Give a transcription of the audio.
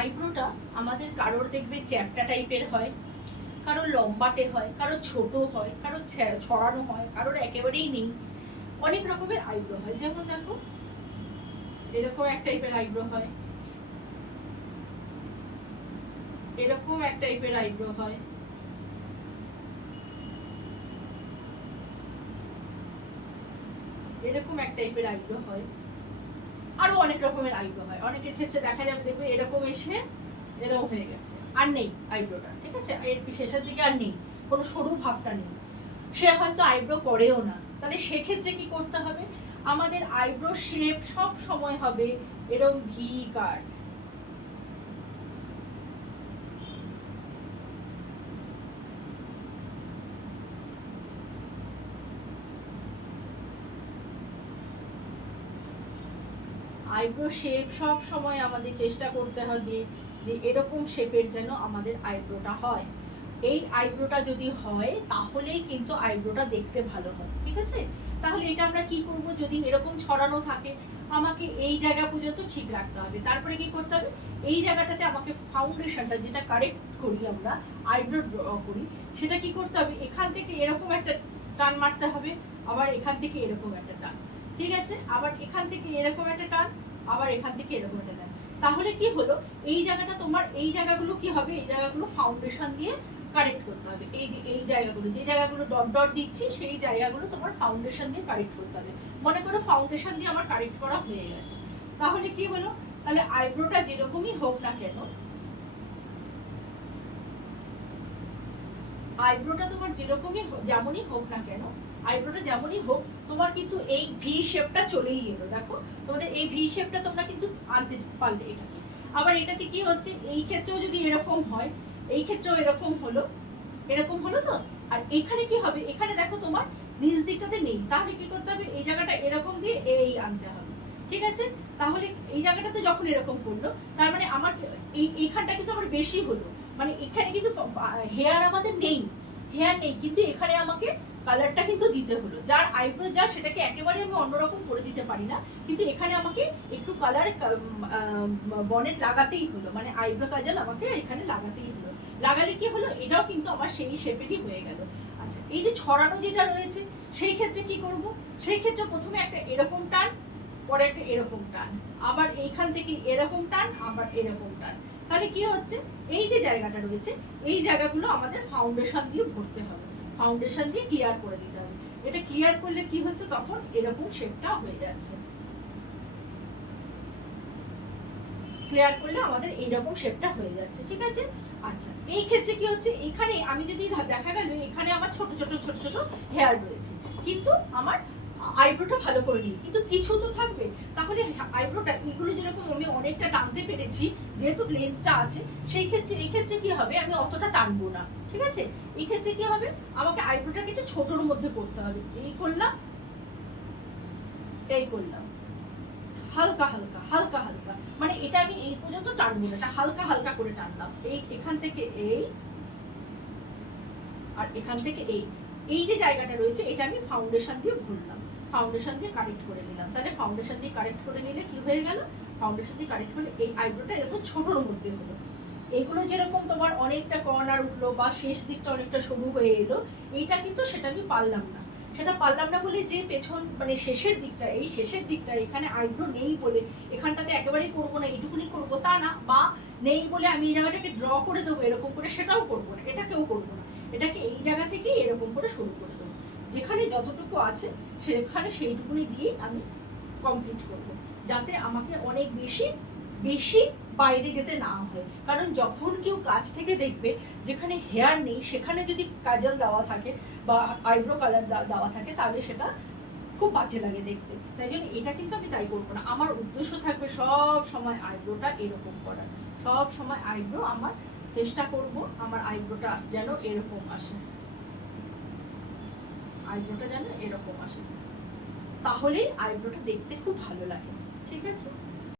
আইব্রোটা আমাদের কারোর দেখবে চ্যাপ্টা টাইপের হয়, কারোর লম্বাটে হয়, কারোর ছোট হয়, কারোর ছড়ানো হয়, কারোর একেবারেই নেই। অনেক রকমের আইব্রো হয়। যেমন দেখো এরকম এক টাইপের আইব্রো হয়, এরকম এক টাইপের আইব্রো হয়, এরকম এক টাইপের আইব্রো হয়, আরো অনেক রকমের আইব্রো হয়। অনেকের ক্ষেত্রে দেখা যাবে দেখবে এরকম এসে এরকম হয়ে গেছে, আর নেই আইব্রোটা, ঠিক আছে, এর শেষের দিকে আর নেই, কোনো সরু ভাবটা নেই, সে হয়তো আইব্রো করেও না। তাহলে সেক্ষেত্রে কি করতে হবে, আমাদের আইব্রো শেপ সব সময় হবে এরকম ভি কাট। আইব্রো শেপ সব সময় আমাদের চেষ্টা করতে হবে যে এরকম শেপের যেন আমাদের আইব্রোটা হয়। এই আইব্রোটা যদি হয় তাহলেই কিন্তু আইব্রোটা দেখতে ভালো হয়, ঠিক আছে। তাহলে এটা আমরা কি করব, যদি এরকম ছড়ানো থাকে আমাকে এই জায়গা পর্যন্ত ঠিক রাখতে হবে। তারপরে কি করতে হবে, এই জায়গাটাতে আমাকে ফাউন্ডেশনটা যেটা কারেক্ট করি আমরা, আইব্রো ড্র করি, সেটা কি করতে হবে, এখান থেকে এরকম একটা টান মারতে হবে, আবার এখান থেকে এরকম একটা টান, ঠিক আছে, আবার এখান থেকে এরকম একটা টান, আবার এখান থেকে এরকম একটা টান। তাহলে কি হলো, এই জায়গাটা তোমার, এই জায়গাগুলো কি হবে, এই জায়গাগুলো ফাউন্ডেশন দিয়ে কারেক্ট করতে হবে। এই যে এই জায়গাগুলো, যে জায়গাগুলো ডট ডট দিচ্ছি সেই জায়গাগুলো তোমার ফাউন্ডেশন দিয়ে কারেক্ট করতে হবে। মনে করো ফাউন্ডেশন দিয়ে আমার কারেক্ট করা হয়ে গেছে, তাহলে কি হলো, তাহলে আইব্রোটা যেরকমই হোক না কেন, আইব্রোটা তোমার যেরকমই যেমনই হোক না কেন, আইব্রোটা যেমনই হোক তোমার কিন্তু এই ভি শেপটা চলেই এলো। দেখো তোমাদের এই ভি শেপটা তোমরা কিন্তু আনতে পারলে এটা। আবার এটাতে কি হচ্ছে, এই ক্ষেত্রেও যদি এরকম হয়, এই ক্ষেত্রেও এরকম হলো, এরকম হলো তো। আর এখানে কি হবে, এখানে দেখো তোমার নিচ দিকটাতে নেই, তাহলে কি করতে হবে, এই জায়গাটা এরকম দিয়ে এই আনতে হবে, ঠিক আছে। তাহলে এই জায়গাটাতে যখন এরকম করলো, তার মানে আমার এইখানটা কিন্তু আমার বেশি হলো, মানে এখানে কিন্তু হেয়ার আমাদের নেই, হেয়ার নেই, কিন্তু এখানে আমাকে কালারটা কিন্তু দিতে হলো। যার আইব্রো যা সেটাকে একেবারে আমি অন্যরকম করে দিতে পারি না, কিন্তু এখানে আমাকে একটু কালার বনেট লাগাতেই হলো, মানে আইব্রো কাজল আমাকে এখানে লাগাতেই হলো। লাগালে কি হলো, এটাও কিন্তু আমার সেই শেপেরই হয়ে গেল। আচ্ছা, এই যে ছড়ানো যেটা রয়েছে সেই ক্ষেত্রে কি করব, সেই ক্ষেত্রে প্রথমে একটা এরকম টান, পরে একটা এরকম টান, আবার এইখান থেকে এরকম টান, আবার এরকম টান। তাহলে কি হচ্ছে, এই যে জায়গাটা রয়েছে এই জায়গাগুলো আমাদের ফাউন্ডেশন দিয়ে ভরতে হবে, ফাউন্ডেশন দিয়ে ক্লিয়ার করে দিতে হবে। এটা ক্লিয়ার করলে কি হচ্ছে, তখন এরকম শেপটা হয়ে যাচ্ছে, ক্লিয়ার করলে আমাদের এইরকম শেপটা হয়ে যাচ্ছে, ঠিক আছে। আচ্ছা, এই ক্ষেত্রে কি হচ্ছে, এখানে আমি যদি দেখা গেল এখানে আমার ছোট ছোট ছোট ছোট হেয়ার রয়েছে, কিন্তু আমার আইব্রোটা ভালো করে নিই, কিন্তু কিছু তো থাকবে। তাহলে আইব্রোটা এগুলো যেরকম আমি অনেকটা টানতে পেরেছি যেহেতু লেন্থটা আছে, সেই ক্ষেত্রে এই ক্ষেত্রে কি হবে, আমি অতটা টানবো না, ঠিক আছে। এই ক্ষেত্রে কি হবে, আমাকে আইব্রোটাকে একটু ছোটর মধ্যে করতে হবে। এই করলাম, এই করলাম, হালকা হালকা হালকা হালকা, মানে এটা আমি এই পর্যন্ত টানবো না, এটা হালকা হালকা করে টানলাম, এই এখান থেকে এই, আর এখান থেকে এই, এই যে জায়গাটা রয়েছে এটা আমি ফাউন্ডেশন দিয়ে ভরলাম, ফাউন্ডেশন দিয়ে কারেক্ট করে নিলাম। তাহলে ফাউন্ডেশন দিয়ে কারেক্ট করে নিলে কি হয়ে গেল, ফাউন্ডেশন দিয়ে কারেক্ট করলে এই আইব্রোটা এরকম ছোটর মধ্যে হলো। এগুলো যেরকম তোমার অনেকটা কর্নার উঠলো বা শেষ দিকটা অনেকটা সরু হয়ে এলো, এইটা কিন্তু সেটা আমি পারলাম না। সেটা পারলাম না বলে যে পেছন মানে শেষের দিকটা, এই শেষের দিকটা এখানে আইব্রো নেই বলে এখানটাতে একেবারেই করবো না, এইটুকুনি করবো তা না, বা নেই বলে আমি এই জায়গাটাকে ড্র করে দেবো এরকম করে, সেটাও করবো না, এটাকেও করবো না। এটাকে এই জায়গা থেকে এরকম করে শুরু করে দেবো, যেখানে যতটুকু আছে সেখানে সেইটুকুনি দিয়েই আমি কমপ্লিট করব, যাতে আমাকে অনেক বেশি বেশি বাইরে যেতে না হয়। কারণ যখন কেউ কাছ থেকে দেখবে যেখানে হেয়ার নেই সেখানে যদি কাজল দেওয়া থাকে বা আইব্রো কালার দেওয়া থাকে তাহলে সেটা খুব বাজে লাগে দেখতে। তাই জন্য এটা কিন্তু আমি তাই করবো না, আমার উদ্দেশ্য থাকবে সব সময় আইব্রোটা এরকম করার, সব সময় আইব্রো আমার চেষ্টা করব আমার আইব্রোটা যেন এরকম আসে, আইব্রোটা যেন এরকম আসে, তাহলেই আইব্রোটা দেখতে খুব ভালো লাগে, ঠিক আছে।